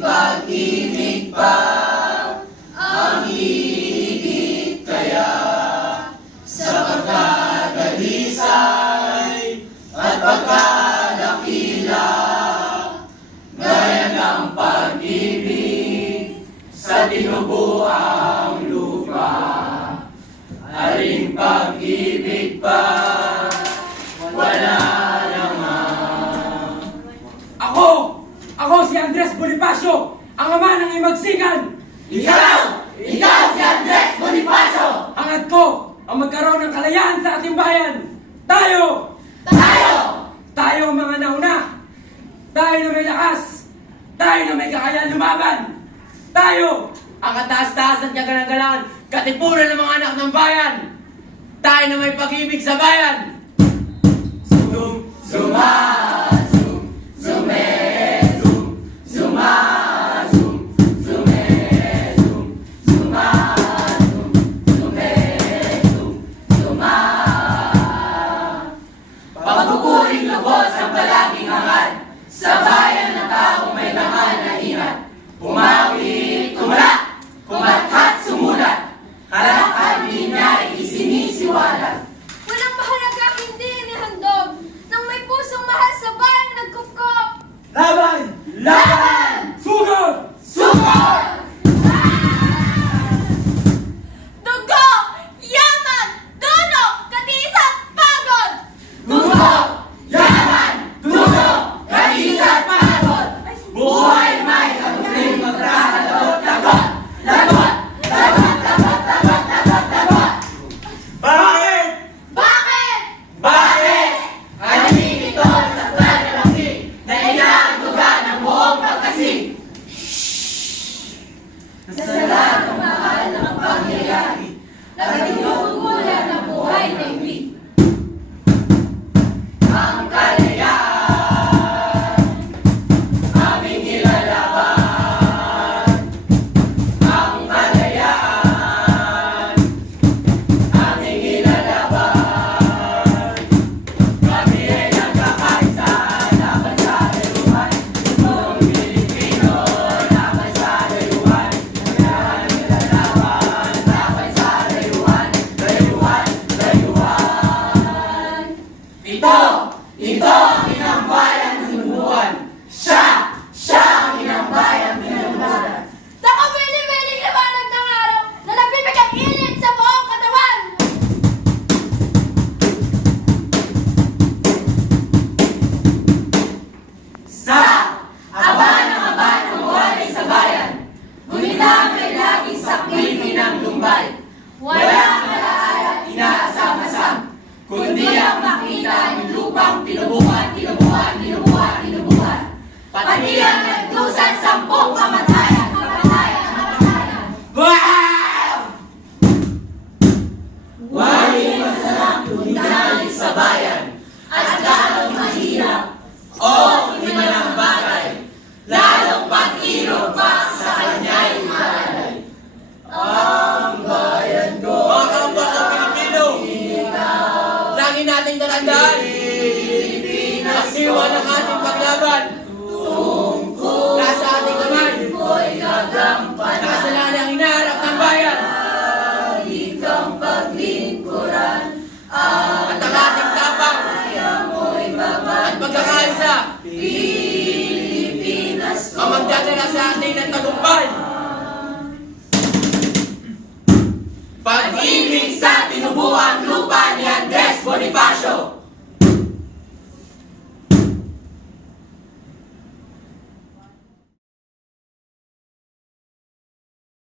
pag-ibig pa ang higit kaya sa pagkagalisay at pagkadakila gaya ng pag-ibig sa tinubuang lupa aring pag-ibig pa Andres Bonifacio, ang ama ng imagsikan! Ikaw! Ikaw si Andres Bonifacio! Hangad ko ang magkaroon ng kalayaan sa ating bayan! Tayo! Tayo! Tayo ang mga nauna! Tayo na may lakas! Tayo na may kakayahan lumaban! Tayo! Ang kataas-taas at kaganagalangan, katipunan ng mga anak ng bayan! Tayo na may pag-ibig sa bayan! Ito! Ito! Ito! makita ng lupang tinubuhan, tinubuhan, tinubuhan, tinubuhan. Pati ang nagdusan sampung kamatay. nating tatandaan. Pilipinas, iwan ang ating paglaban. Tungkol, nasa ating kamay. Ikaw ay gagampan. Nasa